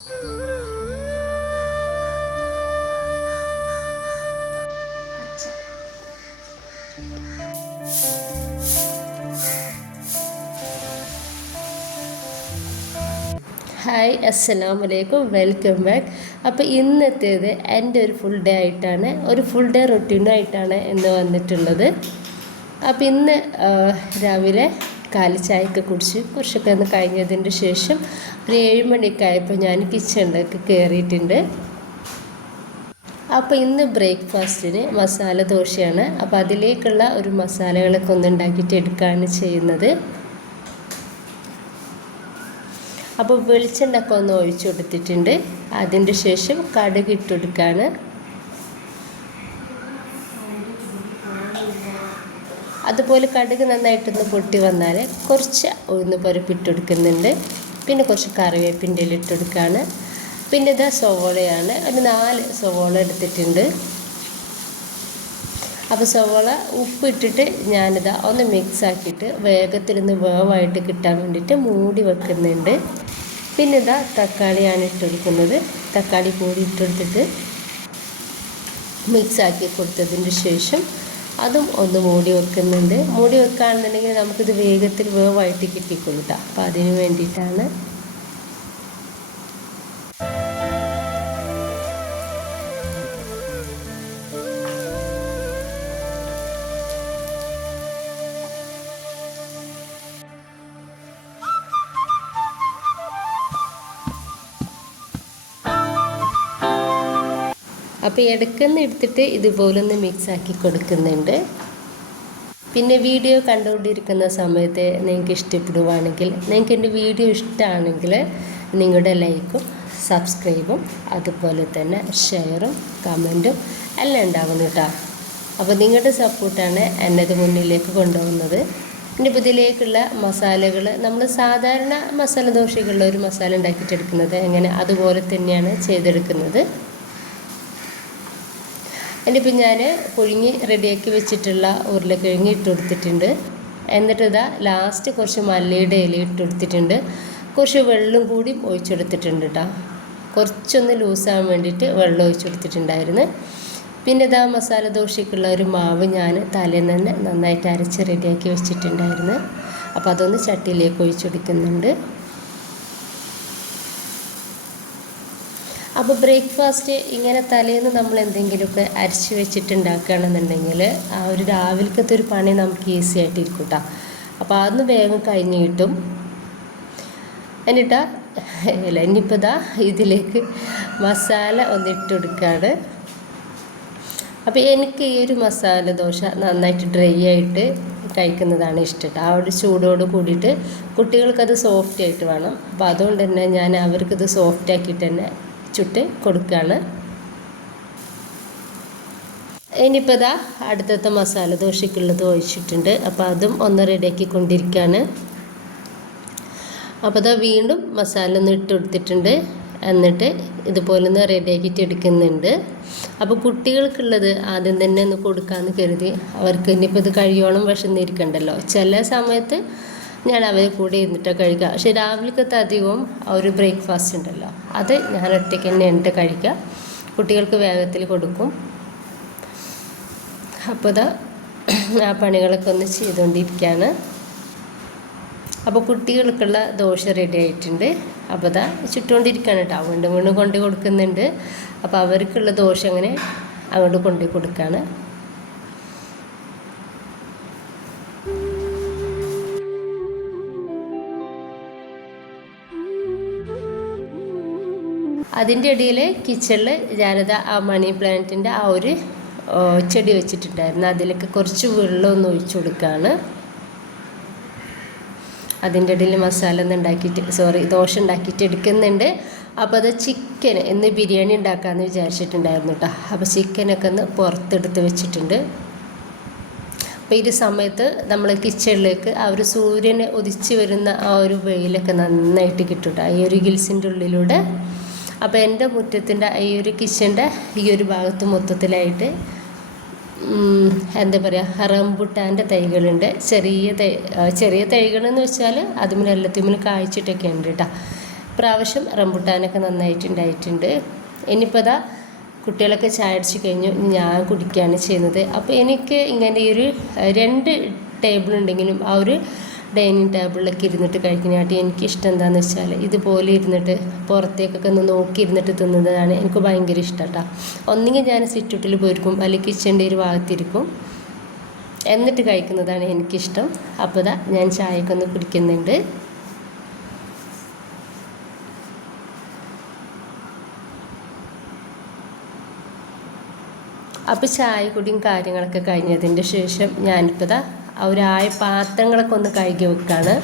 Hi അസ്സലാമു അലൈക്കും. Welcome back. അപ്പോൾ ഇന്നത്തേത് എന്റെ ഒരു ഫുൾ ഡേ ആയിട്ടാണ് ഒരു ഫുൾ ഡേ റൊട്ടീനായിട്ടാണ് എന്ന് വന്നിട്ടുള്ളത്. അപ്പോൾ ഇന്ന് രാവിലെ കാലി ചായയൊക്കെ കുടിച്ച് കുറച്ചൊക്കെ ഒന്ന് കഴിഞ്ഞതിന്റെ ശേഷം ഒരു ഏഴ് മണിക്കായപ്പോൾ ഞാൻ കിച്ചണിലേക്ക് കയറിയിട്ടുണ്ട്. അപ്പോൾ ഇന്ന് ബ്രേക്ക്ഫാസ്റ്റിന് മസാല ദോശയാണ്. അപ്പോൾ അതിലേക്കുള്ള ഒരു മസാലകളൊക്കെ ഒന്ന് ഉണ്ടാക്കിയിട്ട് എടുക്കുകയാണ് ചെയ്യുന്നത്. അപ്പോൾ വെളിച്ചെണ്ണയൊക്കെ ഒന്ന് ഒഴിച്ചു കൊടുത്തിട്ടുണ്ട്. അതിന്റെ ശേഷം കടുക് അതുപോലെ കടുക് നന്നായിട്ടൊന്ന് പൊട്ടി വന്നാൽ കുറച്ച് ഉഴുന്ന് പരിപ്പ് ഇട്ട് കൊടുക്കുന്നുണ്ട് പിന്നെ കുറച്ച് കറിവേപ്പിന്റെ ഇല ഇട്ട് കൊടുക്കുകയാണ് പിന്നെ ഇതാ സവോളയാണ്. ഒരു നാല് സവോള എടുത്തിട്ടുണ്ട്. അപ്പോൾ സവോള ഉപ്പിട്ടിട്ട് ഞാനിതാ ഒന്ന് മിക്സ് ആക്കിയിട്ട് വേഗത്തിലൊന്ന് വേവായിട്ട് കിട്ടാൻ വേണ്ടിയിട്ട് മൂടി വെക്കുന്നുണ്ട്. പിന്നെ ഇതാ തക്കാളിയാണ് ഇട്ട് കൊടുക്കുന്നത് തക്കാളി കൂടി ഇട്ടെടുത്തിട്ട് മിക്സ് ആക്കി കൊടുത്തതിന് ശേഷം അതും ഒന്ന് മൂടി വെക്കുന്നുണ്ട്. മൂടി വെക്കുകയാണെന്നുണ്ടെങ്കിൽ നമുക്കിത് വേഗത്തിൽ വേവായിട്ട് കിട്ടിക്കൊള്ളുക കേട്ടോ അപ്പോൾ അതിന് വേണ്ടിയിട്ടാണ് അപ്പോൾ ഇടയ്ക്കൊന്ന് എടുത്തിട്ട് ഇതുപോലൊന്ന് മിക്സ് ആക്കി കൊടുക്കുന്നുണ്ട്. പിന്നെ വീഡിയോ കണ്ടുകൊണ്ടിരിക്കുന്ന സമയത്ത് നിങ്ങൾക്ക് ഇഷ്ടപ്പെടുവാണെങ്കിൽ നിങ്ങൾക്ക് എന്റെ വീഡിയോ ഇഷ്ടമാണെങ്കിൽ നിങ്ങളുടെ ലൈക്കും സബ്സ്ക്രൈബും അതുപോലെ തന്നെ ഷെയറും കമന്റും എല്ലാം ഉണ്ടാകുന്നു കേട്ടോ. അപ്പോൾ നിങ്ങളുടെ സപ്പോർട്ടാണ് എന്നത് മുന്നിലേക്ക് കൊണ്ടുപോകുന്നത്. ഇനിയിപ്പോൾ ഇതിലേക്കുള്ള മസാലകൾ നമ്മൾ സാധാരണ മസാല ദോശകളുള്ള ഒരു മസാല ഉണ്ടാക്കിയിട്ടെടുക്കുന്നത് എങ്ങനെ? അതുപോലെ തന്നെയാണ് ചെയ്തെടുക്കുന്നത്. എന്നിപ്പോൾ ഞാൻ പുഴുങ്ങി റെഡിയാക്കി വെച്ചിട്ടുള്ള ഉരുളക്കിഴങ്ങ് ഇട്ട് കൊടുത്തിട്ടുണ്ട്. എന്നിട്ട് ഇതാ ലാസ്റ്റ് കുറച്ച് മല്ലിയുടെ ഇല ഇട്ട് കൊടുത്തിട്ടുണ്ട്. കുറച്ച് വെള്ളം കൂടി ഒഴിച്ചെടുത്തിട്ടുണ്ട് കേട്ടോ കുറച്ചൊന്ന് ലൂസാകാൻ വേണ്ടിയിട്ട് വെള്ളം ഒഴിച്ചു കൊടുത്തിട്ടുണ്ടായിരുന്നു. പിന്നെ ഇതാ മസാല ദോശയ്ക്കുള്ള ഒരു മാവ് ഞാൻ തലേന്ന് തന്നെ നന്നായിട്ട് അരച്ച് റെഡിയാക്കി വെച്ചിട്ടുണ്ടായിരുന്നു. അപ്പോൾ അതൊന്ന് ചട്ടിയിലേക്ക് ഒഴിച്ചെടുക്കുന്നുണ്ട് അപ്പോൾ ബ്രേക്ക്ഫാസ്റ്റ് ഇങ്ങനെ തലേന്ന് നമ്മൾ എന്തെങ്കിലുമൊക്കെ അരച്ച് വെച്ചിട്ടുണ്ടാക്കുകയാണെന്നുണ്ടെങ്കിൽ ആ ഒരു രാവിലത്തെ ഒരു പണി നമുക്ക് ഈസി ആയിട്ടിരിക്കും കേട്ടോ അപ്പോൾ അതൊന്ന് വേഗം കഴിഞ്ഞ് കിട്ടും. എന്നിട്ടാ ഇല്ല ഇനിയിപ്പോൾ ഇതാ ഇതിലേക്ക് മസാല ഒന്നിട്ട് കൊടുക്കുകയാണ് അപ്പോൾ എനിക്ക് ഈ ഒരു മസാല ദോശ നന്നായിട്ട് ഡ്രൈ ആയിട്ട് കഴിക്കുന്നതാണ് ഇഷ്ടം ആ ഒരു ചൂടോട് കൂടിയിട്ട് കുട്ടികൾക്കത് സോഫ്റ്റ് ആയിട്ട് വേണം. അപ്പോൾ അതുകൊണ്ട് തന്നെ ഞാൻ അവർക്കത് സോഫ്റ്റ് ആക്കിയിട്ട് തന്നെ ചുട്ട് കൊടുക്കുകയാണ് ഇനിയിപ്പോൾ ഇതാ അടുത്തത്തെ മസാല ദോശയ്ക്കുള്ളത് ഒഴിച്ചിട്ടുണ്ട്. അപ്പോൾ അതും ഒന്ന് റെഡിയാക്കി കൊണ്ടിരിക്കുകയാണ് അപ്പോൾ ഇതാ വീണ്ടും മസാല ഒന്ന് ഇട്ട് കൊടുത്തിട്ടുണ്ട്. എന്നിട്ട് ഇതുപോലെ ഒന്ന് റെഡിയാക്കിയിട്ട് എടുക്കുന്നുണ്ട്. അപ്പോൾ കുട്ടികൾക്കുള്ളത് ആദ്യം തന്നെ ഒന്ന് കൊടുക്കാമെന്ന് കരുതി. അവർക്ക് ഇനിയിപ്പോൾ ഇത് കഴിയോളം വിശന്നിരിക്കണ്ടല്ലോ. ചില സമയത്ത് ഞാൻ അവരെ കൂടെ ഇരുന്നിട്ട് കഴിക്കുക പക്ഷേ രാവിലത്തെ അധികവും ഒരു ബ്രേക്ക്ഫാസ്റ്റ് ഉണ്ടല്ലോ. അത് ഞാൻ ഒറ്റയ്ക്ക് തന്നെ ഉണ്ട് കഴിക്കുക കുട്ടികൾക്ക് വേഗത്തിൽ കൊടുക്കും. അപ്പോൾ ഇതാ ആ പണികളൊക്കെ ഒന്ന് ചെയ്തുകൊണ്ടിരിക്കുകയാണ് അപ്പോൾ കുട്ടികൾക്കുള്ള ദോശ റെഡി ആയിട്ടുണ്ട്. അപ്പോൾ ഇതാ ചുറ്റുകൊണ്ടിരിക്കുകയാണ് കേട്ടോ. വീണ്ടും വീണ്ടും കൊണ്ട് കൊടുക്കുന്നുണ്ട്. അപ്പോൾ അവർക്കുള്ള ദോശ അങ്ങനെ അങ്ങോട്ട് കൊണ്ടു കൊടുക്കുകയാണ് അതിന്റെ ഇടയിൽ കിച്ചണിൽ ഞാനത് ആ മണി പ്ലാന്റിന്റെ ആ ഒരു ചെടി വെച്ചിട്ടുണ്ടായിരുന്നു. അതിലേക്ക് കുറച്ച് വെള്ളം ഒന്ന് ഒഴിച്ചു കൊടുക്കുകയാണ് അതിന്റെ ഇടയിൽ മസാല ഒന്നും ഉണ്ടാക്കിയിട്ട് സോറി ദോശ ഉണ്ടാക്കിയിട്ട് എടുക്കുന്നുണ്ട്. അപ്പോൾ അത് ചിക്കൻ ഇന്ന് ബിരിയാണി ഉണ്ടാക്കാമെന്ന് വിചാരിച്ചിട്ടുണ്ടായിരുന്നു കേട്ടോ അപ്പോൾ ചിക്കനൊക്കെ ഒന്ന് പുറത്തെടുത്ത് വെച്ചിട്ടുണ്ട്. അപ്പോൾ ഈ സമയത്ത് നമ്മൾ കിച്ചണിലേക്ക് ആ ഒരു സൂര്യനെ ഉദിച്ച് വരുന്ന ആ ഒരു വെയിലൊക്കെ നന്നായിട്ട് കേട്ടോ ഈ ഒരു ഗിൽസിന്റെ ഉള്ളിലൂടെ അപ്പോൾ എന്റെ മുറ്റത്തിന്റെ ഈ ഒരു കിച്ചന്റെ ഈ ഒരു ഭാഗത്ത് മൊത്തത്തിലായിട്ട് എന്താ പറയുക റംബുട്ടാന്റെ തൈകളുണ്ട്. ചെറിയ തൈ ചെറിയ തൈകളെന്ന് വെച്ചാൽ അതുമിൽ എല്ലാത്തിനും കായ്ച്ചിട്ടൊക്കെ ഉണ്ട് കേട്ടോ പ്രാവശ്യം റംബുട്ടാനൊക്കെ നന്നായിട്ടുണ്ടായിട്ടുണ്ട് ഇനിയിപ്പോൾ അതാ കുട്ടികളൊക്കെ ചായ അടിച്ച് കഴിഞ്ഞു ഞാൻ കുടിക്കുകയാണ് ചെയ്യുന്നത്. അപ്പോൾ എനിക്ക് ഇങ്ങനെ ഈ ഒരു രണ്ട് ടേബിൾ ഉണ്ടെങ്കിലും ആ ഒരു ഡൈനിങ് ടേബിളിലൊക്കെ ഇരുന്നിട്ട് കഴിക്കുന്നതായിട്ട് എനിക്ക് ഇഷ്ടം എന്താണെന്ന് വെച്ചാൽ ഇതുപോലെ ഇരുന്നിട്ട് പുറത്തേക്കൊക്കെ ഒന്ന് നോക്കി ഇരുന്നിട്ട് തിന്നുന്നതാണ് എനിക്ക് ഭയങ്കര ഇഷ്ടം കേട്ടോ ഒന്നുകിൽ ഞാൻ സിറ്റൗട്ടിൽ പോയിരിക്കും അല്ലെങ്കിൽ കിച്ചന്റെ ഒരു ഭാഗത്തിരിക്കും. എന്നിട്ട് കഴിക്കുന്നതാണ് എനിക്കിഷ്ടം. അപ്പോൾ ഇതാ ഞാൻ ചായയൊക്കെ ഒന്ന് കുടിക്കുന്നുണ്ട്. അപ്പോൾ ചായ കുടിയും കാര്യങ്ങളൊക്കെ കഴിഞ്ഞതിന്റെ ശേഷം ഞാനിപ്പോൾ അവരായ പാത്രങ്ങളൊക്കെ ഒന്ന് കഴുകി വെക്കുകയാണ്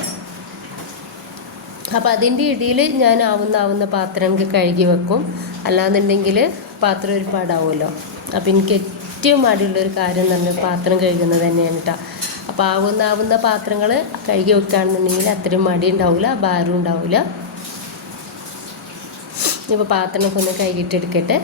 അപ്പം അതിന്റെ ഇടയിൽ ഞാൻ ആവുന്ന ആവുന്ന പാത്രങ്ങൾ കഴുകി വെക്കും. അല്ലാന്നുണ്ടെങ്കിൽ പാത്രം ഒരുപാടാവുമല്ലോ. അപ്പം എനിക്ക് ഏറ്റവും മടിയുള്ളൊരു കാര്യം എന്ന് പറഞ്ഞാൽ പാത്രം കഴുകുന്നത് തന്നെയാണ് കേട്ടോ അപ്പോൾ ആവുന്ന ആവുന്ന പാത്രങ്ങൾ കഴുകി വെക്കുകയാണെന്നുണ്ടെങ്കിൽ അത്രയും മടി ഉണ്ടാവില്ല ഭാരം ഉണ്ടാവില്ല. ഇപ്പോൾ പാത്രമൊക്കെ ഒന്ന് കഴുകിയിട്ടെടുക്കട്ടെ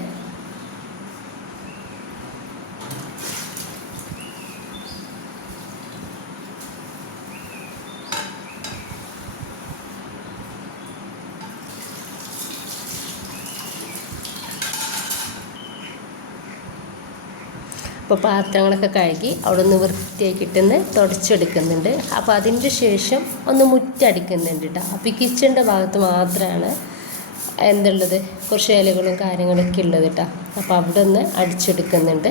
അപ്പോൾ പാത്രങ്ങളൊക്കെ കഴുകി അവിടെ നിന്ന് വൃത്തിയാക്കിയിട്ടൊന്ന് തുടച്ചെടുക്കുന്നുണ്ട്. അപ്പോൾ അതിന്റെ ശേഷം ഒന്ന് മുറ്റടിക്കുന്നുണ്ട് കേട്ടോ. അപ്പോൾ കിച്ചന്റെ ഭാഗത്ത് മാത്രമാണ് എന്തുള്ളത്? കുറച്ച് ഇലകളും കാര്യങ്ങളൊക്കെ ഉള്ളത് കേട്ടോ. അപ്പോൾ അവിടെ ഒന്ന് അടിച്ചെടുക്കുന്നുണ്ട്.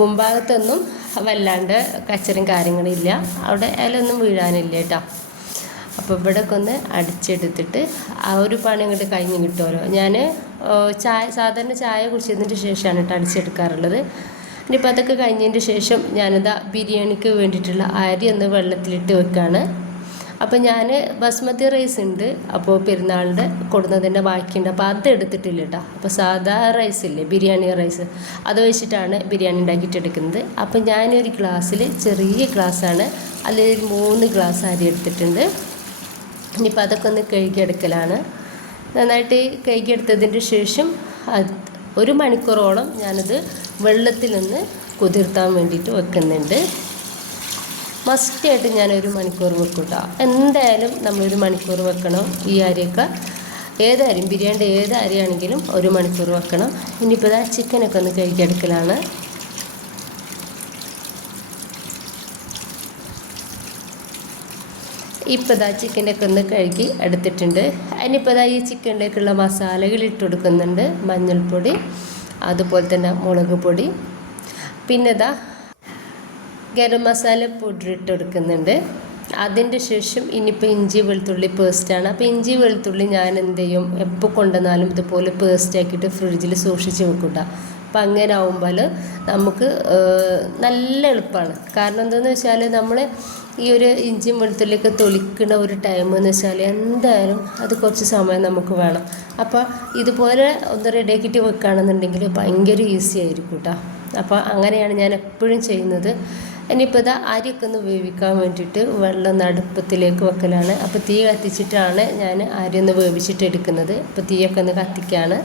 മുമ്പാകത്തൊന്നും വല്ലാണ്ട് കച്ചറും കാര്യങ്ങളില്ല അവിടെ ഇലൊന്നും വീഴാനില്ല കേട്ടോ. അപ്പോൾ ഇവിടെയൊക്കെ ഒന്ന് അടിച്ചെടുത്തിട്ട് ആ ഒരു പണി അങ്ങോട്ട് കഴിഞ്ഞ് കിട്ടുമല്ലോ ഞാൻ ചായ സാധാരണ ചായ കുടിച്ചതിന് ശേഷമാണ് കേട്ടോ അടിച്ചെടുക്കാറുള്ളത്. ഇനിയിപ്പോൾ അതൊക്കെ കഴിഞ്ഞതിന്റെ ശേഷം ഞാനിതാ ബിരിയാണിക്ക് വേണ്ടിയിട്ടുള്ള അരി ഒന്ന് വെള്ളത്തിലിട്ട് വെക്കുകയാണ് അപ്പോൾ ഞാൻ ബസ്മതി റൈസ് ഉണ്ട്. അപ്പോൾ പെരുന്നാളിന്റെ കൊടുന്നതിന്റെ ബാക്കിയുണ്ട്. അപ്പോൾ അത് എടുത്തിട്ടില്ല കേട്ടോ. അപ്പോൾ സാധാ റൈസ് ഇല്ലേ ബിരിയാണി റൈസ് അത് വെച്ചിട്ടാണ് ബിരിയാണി ഉണ്ടാക്കിയിട്ട് എടുക്കുന്നത് അപ്പോൾ ഞാനൊരു ഗ്ലാസ്സിൽ ചെറിയ ഗ്ലാസ്സാണ്. ഒരു മൂന്ന് ഗ്ലാസ് അരി എടുത്തിട്ടുണ്ട്. ഇനിയിപ്പോൾ അതൊക്കെ ഒന്ന് കഴുകിയെടുക്കലാണ്. നന്നായിട്ട് കഴുകിയെടുത്തതിന്റെ ശേഷം ഒരു മണിക്കൂറോളം ഞാനത് വെള്ളത്തിൽ നിന്ന് കുതിർത്താൻ വേണ്ടിയിട്ട് വെക്കുന്നുണ്ട്. മസ്റ്റായിട്ട് ഒരു മണിക്കൂർ വെക്കും എന്തായാലും നമ്മൾ നമ്മളൊരു മണിക്കൂർ വെക്കണം ഈ അരിയൊക്കെ. ഏതായാലും ബിരിയാണിന്റെ ഏത് അരിയാണെങ്കിലും ഒരു മണിക്കൂർ വെക്കണം. ഇനിയിപ്പോൾ ഇതാ ചിക്കനൊക്കെ ഒന്ന് കഴുകിയെടുക്കലാണ്. ഇപ്പോൾ ഇതാ ചിക്കന്റെയൊക്കെ ഒന്ന് കഴുകി എടുത്തിട്ടുണ്ട്. അതിനിപ്പോൾ ഇതാ ഈ ചിക്കന്റെയൊക്കെയുള്ള മസാലകൾ ഇട്ട് കൊടുക്കുന്നുണ്ട്. മഞ്ഞൾപ്പൊടി അതുപോലെ തന്നെ മുളക് പൊടി. പിന്നെ ഇതാ ഗരം മസാല പൗഡർ ഇട്ട് കൊടുക്കുന്നുണ്ട്. അതിന്റെ ശേഷം ഇനിയിപ്പോൾ ഇഞ്ചി വെളുത്തുള്ളി പേസ്റ്റാണ് അപ്പോൾ ഇഞ്ചി വെളുത്തുള്ളി ഞാൻ എന്ത് ചെയ്യും? എപ്പോൾ കൊണ്ടുവന്നാലും ഇതുപോലെ പേസ്റ്റ് ആക്കിയിട്ട് ഫ്രിഡ്ജിൽ സൂക്ഷിച്ച് വെക്കുക അപ്പം അങ്ങനെ ആവുമ്പോൾ നമുക്ക് നല്ല എളുപ്പമാണ് കാരണം എന്താണെന്ന് വെച്ചാൽ നമ്മൾ ഈ ഒരു ഇഞ്ചി വെളുത്തുള്ളിയൊക്കെ തൊലിക്കുന്ന ഒരു ടൈം എന്ന് വെച്ചാൽ എന്തായാലും അത് കുറച്ച് സമയം നമുക്ക് വേണം. അപ്പോൾ ഇതുപോലെ ഒന്ന് റെഡിയാക്കിയിട്ട് വെക്കുകയാണെന്നുണ്ടെങ്കിൽ ഭയങ്കര ഈസി ആയിരിക്കും കേട്ടോ അപ്പോൾ അങ്ങനെയാണ് ഞാൻ എപ്പോഴും ചെയ്യുന്നത്. ഇനിയിപ്പോൾ ഇതാ അരിയൊക്കെ ഒന്ന് വേവിക്കാൻ വേണ്ടിയിട്ട് വെള്ളം നടുപ്പത്തിലേക്ക് വെക്കലാണ്. അപ്പോൾ തീ കത്തിച്ചിട്ടാണ് ഞാൻ അരി ഒന്ന് വേവിച്ചിട്ട് എടുക്കുന്നത്. അപ്പോൾ തീയൊക്കെ ഒന്ന് കത്തിക്കാണ്.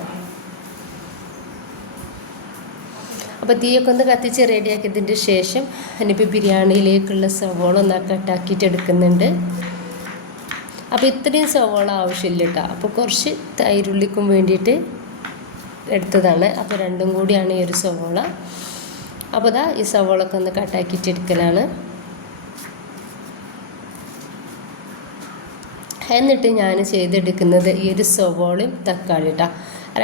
അപ്പോൾ തീയൊക്കെ ഒന്ന് കത്തിച്ച് റെഡിയാക്കിയതിന്റെ ശേഷം ഇനിയിപ്പോൾ ബിരിയാണിയിലേക്കുള്ള സവോള ഒന്ന് കട്ടാക്കിയിട്ട് എടുക്കുന്നുണ്ട്. അപ്പോൾ ഇത്രയും സവോള ആവശ്യമില്ല കേട്ടോ. അപ്പോൾ കുറച്ച് തൈരുള്ളിക്കും വേണ്ടിയിട്ട് എടുത്തതാണ്. അപ്പോൾ രണ്ടും കൂടിയാണ് ഈ ഒരു സവോള. അപ്പോൾ ഇതാ ഈ സവോളൊക്കെ ഒന്ന് കട്ടാക്കിയിട്ട് എടുക്കലാണ്. എന്നിട്ട് ഞാൻ ചെയ്തെടുക്കുന്നത് ഈ ഒരു സവോളയും തക്കാളി കേട്ടോ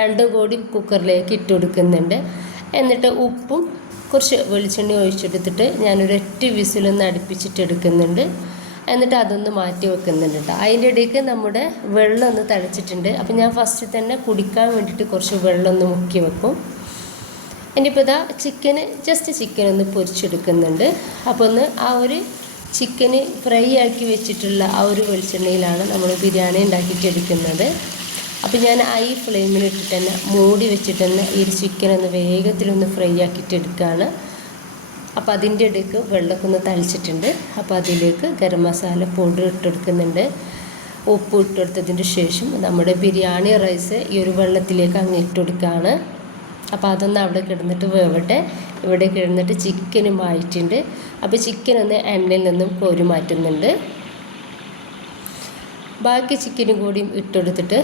രണ്ടും കൂടി കുക്കറിലേക്ക് ഇട്ട് കൊടുക്കുന്നുണ്ട്. എന്നിട്ട് ഉപ്പും കുറച്ച് വെളിച്ചെണ്ണ ഒഴിച്ചെടുത്തിട്ട് ഞാനൊരു ഒറ്റ വിസിലൊന്ന് അടുപ്പിച്ചിട്ടെടുക്കുന്നുണ്ട് എന്നിട്ട് അതൊന്ന് മാറ്റി വെക്കുന്നുണ്ട് കേട്ടോ അതിന്റെ ഇടയ്ക്ക് നമ്മുടെ വെള്ളം ഒന്ന് തളിച്ചിട്ടുണ്ട് അപ്പോൾ ഞാൻ ഫസ്റ്റ് തന്നെ കുടിക്കാൻ വേണ്ടിയിട്ട് കുറച്ച് വെള്ളം ഒന്ന് മുക്കി വെക്കും. ഇനിയിപ്പോൾ ഇതാ ചിക്കന് ജസ്റ്റ് ചിക്കൻ ഒന്ന് പൊരിച്ചെടുക്കുന്നുണ്ട്. അപ്പോൾ ഒന്ന് ആ ഒരു ചിക്കന് ഫ്രൈ ആക്കി വെച്ചിട്ടുള്ള ആ ഒരു വെളിച്ചെണ്ണയിലാണ് നമ്മൾ ബിരിയാണി ഉണ്ടാക്കിയിട്ട് എടുക്കുന്നത്. അപ്പോൾ ഞാൻ ഹൈ ഫ്ലെയിമിലിട്ടിട്ട് തന്നെ മൂടി വെച്ചിട്ട് തന്നെ ഈ ചിക്കൻ ഒന്ന് വേഗത്തിലൊന്ന് ഫ്രൈ ആക്കിയിട്ട് എടുക്കുകയാണ്. അപ്പോൾ അതിന്റെ ഇടയ്ക്ക് വെള്ളമൊക്കെ ഒന്ന് തളിച്ചിട്ടുണ്ട്. അപ്പോൾ അതിലേക്ക് ഗരം മസാല പൗഡർ ഇട്ടെടുക്കുന്നുണ്ട് ഉപ്പ് ഇട്ടെടുത്തതിന് ശേഷം നമ്മുടെ ബിരിയാണി റൈസ് ഈ ഒരു വെള്ളത്തിലേക്ക് അങ്ങ് ഇട്ടുകൊടുക്കുകയാണ് അപ്പോൾ അതൊന്ന് അവിടെ കിടന്നിട്ട് വേവട്ടെ. ഇവിടെ കിടന്നിട്ട് ചിക്കനും ആയിട്ടുണ്ട്. അപ്പോൾ ചിക്കൻ ഒന്ന് എണ്ണയിൽ നിന്നും കോരി മാറ്റുന്നുണ്ട്. ബാക്കി ചിക്കനും കൂടിയും ഇട്ടെടുത്തിട്ട്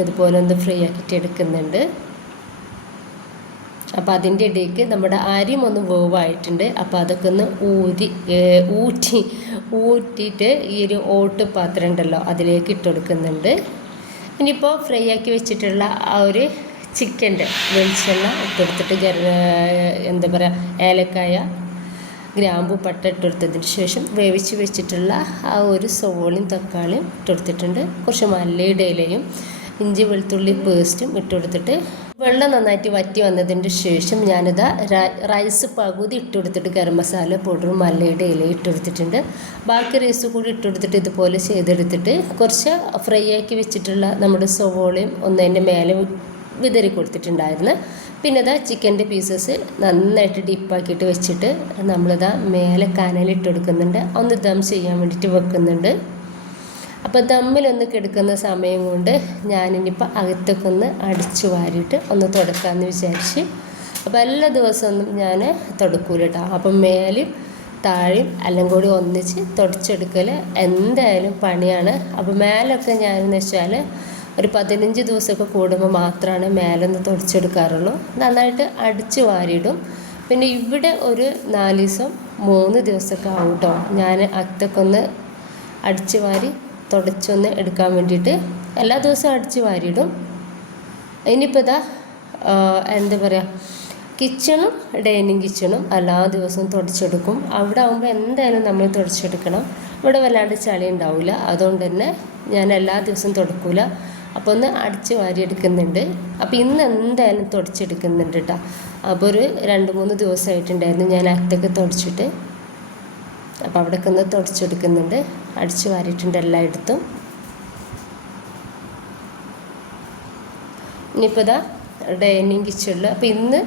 ഇതുപോലെ ഒന്ന് ഫ്രൈ ആക്കിയിട്ട് എടുക്കുന്നുണ്ട്. അപ്പോൾ അതിന്റെ ഇടയ്ക്ക് നമ്മുടെ അരിയും ഒന്ന് വേവായിട്ടുണ്ട്. അപ്പോൾ അതൊക്കെ ഒന്ന് ഊരി ഊറ്റി ഊറ്റിയിട്ട് ഈ ഒരു ഓട്ട് പാത്രം ഉണ്ടല്ലോ അതിലേക്ക് ഇട്ട് കൊടുക്കുന്നുണ്ട് ഇനിയിപ്പോൾ ഫ്രൈ ആക്കി വെച്ചിട്ടുള്ള ആ ഒരു ചിക്കന്റെ വെളിച്ചെണ്ണ ഇട്ടെടുത്തിട്ട് എന്താ പറയുക ഏലക്കായ ഗ്രാമ്പു പട്ട ഇട്ടെടുത്തതിന് ശേഷം വേവിച്ച് വെച്ചിട്ടുള്ള ആ ഒരു സോളിയും തക്കാളിയും ഇട്ടെടുത്തിട്ടുണ്ട്. കുറച്ച് മല്ലയുടെ ഇലയും ഇഞ്ചി വെളുത്തുള്ളി പേസ്റ്റും ഇട്ടുകൊടുത്തിട്ട് വെള്ളം നന്നായിട്ട് വറ്റി വന്നതിന്റെ ശേഷം ഞാനിത് റൈസ് പകുതി ഇട്ട് കൊടുത്തിട്ട് ഗരം മസാല പൗഡറും മല്ലയുടെ ഇല ഇട്ട് കൊടുത്തിട്ടുണ്ട് ബാക്കി റൈസ് കൂടി ഇട്ടുകൊടുത്തിട്ട് ഇതുപോലെ ചെയ്തെടുത്തിട്ട് കുറച്ച് ഫ്രൈ ആക്കി വെച്ചിട്ടുള്ള നമ്മുടെ സവോളയും ഒന്നതിന്റെ മേലെ വിതറി കൊടുത്തിട്ടുണ്ടായിരുന്നു പിന്നെ ഇതാ ചിക്കന്റെ പീസസ് നന്നായിട്ട് ഡിപ്പാക്കിയിട്ട് വെച്ചിട്ട് നമ്മളിതാ മേലെ കനലിട്ട് കൊടുക്കുന്നുണ്ട്. ഒന്ന് ദം ചെയ്യാൻ വേണ്ടിയിട്ട് വെക്കുന്നുണ്ട്. അപ്പോൾ ദമ്മിലൊന്ന് കിടക്കുന്ന സമയം കൊണ്ട് ഞാനിനിപ്പോൾ അകത്തൊക്കെ ഒന്ന് അടിച്ചു വാരിയിട്ട് ഒന്ന് തുടക്കാമെന്ന് വിചാരിച്ച് അപ്പോൾ എല്ലാ ദിവസമൊന്നും ഞാൻ തുടക്കൂല കേട്ടോ അപ്പം മേലും താഴെയും എല്ലാം കൂടി ഒന്നിച്ച് തുടച്ചെടുക്കൽ എന്തായാലും പണിയാണ്. അപ്പോൾ മേലൊക്കെ ഞാനെന്ന് വെച്ചാൽ ഒരു പതിനഞ്ച് ദിവസമൊക്കെ കൂടുമ്പോൾ മാത്രമാണ് മേലൊന്ന് തുടച്ചെടുക്കാറുള്ളൂ. നന്നായിട്ട് അടിച്ച് വാരിയിടും. പിന്നെ ഇവിടെ ഒരു നാല് ദിവസം മൂന്ന് ദിവസമൊക്കെ ആവും കേട്ടോ ഞാൻ അകത്തൊക്കെ ഒന്ന് അടിച്ച് വാരി തുടച്ചൊന്ന് എടുക്കാൻ വേണ്ടിയിട്ട് എല്ലാ ദിവസവും അടിച്ച് വാരിയിടും. ഇനിയിപ്പോൾ ഇതാ എന്താ പറയുക കിച്ചണും ഡൈനിങ് കിച്ചണും എല്ലാ ദിവസവും തുടച്ചെടുക്കും. അവിടെ ആകുമ്പോൾ എന്തായാലും നമ്മൾ തുടച്ചെടുക്കണം. ഇവിടെ വല്ലാണ്ട് ചളി ഉണ്ടാവില്ല അതുകൊണ്ട് തന്നെ ഞാൻ എല്ലാ ദിവസവും തുടക്കൂല. അപ്പോൾ ഒന്ന് അടിച്ച് വാരി എടുക്കുന്നുണ്ട് അപ്പോൾ ഇന്ന് എന്തായാലും തുടച്ചെടുക്കുന്നുണ്ട് കേട്ടോ അപ്പോൾ ഒരു രണ്ട് മൂന്ന് ദിവസമായിട്ടുണ്ടായിരുന്നു ഞാൻ അകത്തൊക്കെ തുടച്ചിട്ട്. അപ്പോൾ അവിടെയൊക്കെ ഒന്ന് തുടച്ചെടുക്കുന്നുണ്ട്. അടിച്ച് വാരിയിട്ടുണ്ട് എല്ലായിടത്തും. ഇനിയിപ്പോൾ ഇതാ ഡൈനിങ് കിച്ചണിൽ അപ്പോൾ ഇന്ന്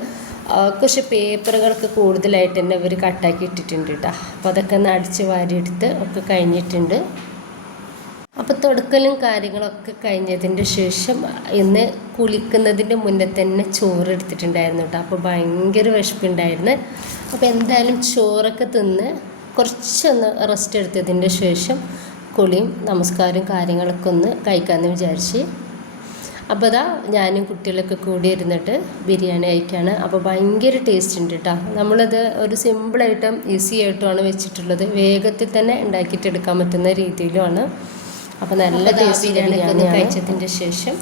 കുറച്ച് പേപ്പറുകളൊക്കെ കൂടുതലായിട്ട് തന്നെ അവർ കട്ടാക്കി ഇട്ടിട്ടുണ്ട് കേട്ടോ അപ്പോൾ അതൊക്കെ ഒന്ന് അടിച്ച് വാരിയെടുത്ത് ഒക്കെ കഴിഞ്ഞിട്ടുണ്ട്. അപ്പോൾ തുടക്കലും കാര്യങ്ങളൊക്കെ കഴിഞ്ഞതിന്റെ ശേഷം ഇന്ന് കുളിക്കുന്നതിന്റെ മുന്നേ തന്നെ ചോറ് എടുത്തിട്ടുണ്ടായിരുന്നു കേട്ടോ അപ്പോൾ ഭയങ്കര വിശപ്പുണ്ടായിരുന്നു. അപ്പോൾ എന്തായാലും ചോറൊക്കെ തിന്ന് കുറച്ചൊന്ന് റെസ്റ്റ് എടുത്തതിന്റെ ശേഷം കുളിയും നമസ്കാരവും കാര്യങ്ങളൊക്കെ ഒന്ന് കഴിക്കാമെന്ന് വിചാരിച്ച്. അപ്പോൾ അതാ ഞാനും കുട്ടികളൊക്കെ കൂടി ഇരുന്നിട്ട് ബിരിയാണി കഴിക്കുകയാണ് അപ്പോൾ ഭയങ്കര ടേസ്റ്റ് ഉണ്ട് കേട്ടോ നമ്മളത് ഒരു സിമ്പിളായിട്ടും ഈസി ആയിട്ടുമാണ് വെച്ചിട്ടുള്ളത്. വേഗത്തിൽ തന്നെ ഉണ്ടാക്കിയിട്ടെടുക്കാൻ പറ്റുന്ന രീതിയിലുമാണ്. അപ്പോൾ നല്ല ടേസ്റ്റ് ബിരിയാണി കഴിച്ചതിന്റെ ശേഷം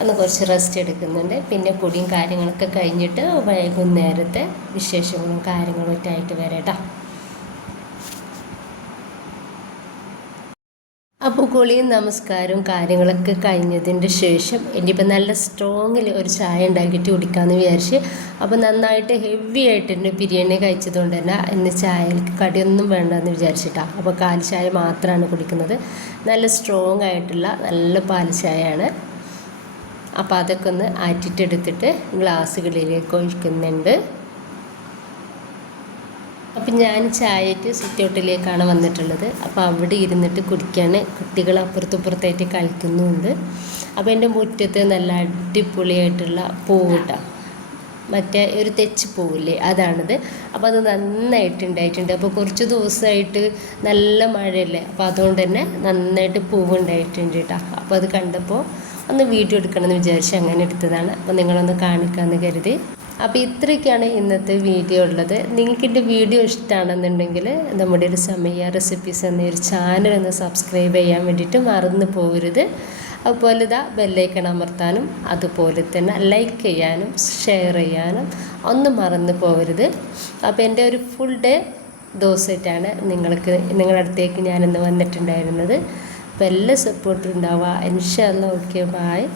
അന്ന് കുറച്ച് റെസ്റ്റ് എടുക്കുന്നുണ്ട്. പിന്നെ പൊടിയും കാര്യങ്ങളൊക്കെ കഴിഞ്ഞിട്ട് വൈകുന്നേരത്തെ വിശേഷങ്ങളും കാര്യങ്ങളും ഒക്കെ ആയിട്ട് വരാം അപ്പോൾ കുളിയും നമസ്കാരവും കാര്യങ്ങളൊക്കെ കഴിഞ്ഞതിന്റെ ശേഷം ഇനിയിപ്പോൾ നല്ല സ്ട്രോങ്ങിൽ ഒരു ചായ ഉണ്ടാക്കിയിട്ട് കുടിക്കാമെന്ന് വിചാരിച്ച് അപ്പോൾ നന്നായിട്ട് ഹെവി ആയിട്ട് തന്നെ ബിരിയാണി കഴിച്ചതുകൊണ്ട് തന്നെ ഇന്ന് ചായക്ക് കടിയൊന്നും വേണ്ടെന്ന് വിചാരിച്ചിട്ടാണ് അപ്പോൾ കാൽ ചായ മാത്രമാണ് കുടിക്കുന്നത്. നല്ല സ്ട്രോങ് ആയിട്ടുള്ള നല്ല പാൽ ചായയാണ് അപ്പോൾ അതൊക്കെ ഒന്ന് ആറ്റിട്ടെടുത്തിട്ട് ഗ്ലാസ്സുകളിലേക്ക് ഒഴിക്കുന്നുണ്ട്. അപ്പം ഞാൻ ചായയിട്ട് സിറ്റൗട്ടിലേക്കാണ് വന്നിട്ടുള്ളത്. അപ്പോൾ അവിടെ ഇരുന്നിട്ട് കുടിക്കാൻ കുട്ടികൾ അപ്പുറത്തുപ്പുറത്തായിട്ട് കളിക്കുന്നുണ്ട്. അപ്പോൾ എന്റെ മുറ്റത്ത് നല്ല അടിപൊളിയായിട്ടുള്ള പൂവിട്ട മറ്റേ ഒരു തെച്ച് പൂവില്ലേ അതാണിത്. അപ്പോൾ അത് നന്നായിട്ട് ഉണ്ടായിട്ടുണ്ട്. അപ്പോൾ കുറച്ച് ദിവസമായിട്ട് നല്ല മഴയല്ലേ അപ്പോൾ അതുകൊണ്ട് തന്നെ നന്നായിട്ട് പൂവ് ഉണ്ടായിട്ടുണ്ട് കേട്ടോ അപ്പോൾ അത് കണ്ടപ്പോൾ ഒന്ന് വീഡിയോ എടുക്കണമെന്ന് വിചാരിച്ച് അങ്ങനെ എടുത്തതാണ്. അപ്പോൾ നിങ്ങളൊന്ന് കാണിക്കാമെന്ന് കരുതി. അപ്പോൾ ഇത്രയൊക്കെയാണ് ഇന്നത്തെ വീഡിയോ ഉള്ളത്. നിങ്ങൾക്ക് എന്റെ വീഡിയോ ഇഷ്ടമാണെന്നുണ്ടെങ്കിൽ നമ്മുടെ ഒരു സമയ റെസിപ്പീസ് എന്ന ഒരു ചാനൽ ഒന്ന് സബ്സ്ക്രൈബ് ചെയ്യാൻ വേണ്ടിയിട്ട് മറന്നു പോകരുത്. അതുപോലെ ഇതാ ബെല്ലൈക്കൺ അമർത്താനും അതുപോലെ തന്നെ ലൈക്ക് ചെയ്യാനും ഷെയർ ചെയ്യാനും ഒന്നും മറന്നു പോകരുത്. അപ്പോൾ എന്റെ ഒരു ഫുൾ ഡേ ദിവസമായിട്ടാണ് നിങ്ങൾക്ക് നിങ്ങളുടെ അടുത്തേക്ക് ഞാനിന്ന് വന്നിട്ടുണ്ടായിരുന്നത്. അപ്പോൾ എല്ലാ സപ്പോർട്ടും ഉണ്ടാവുക. ഇൻഷാല്ല ഓക്കെ ബായ്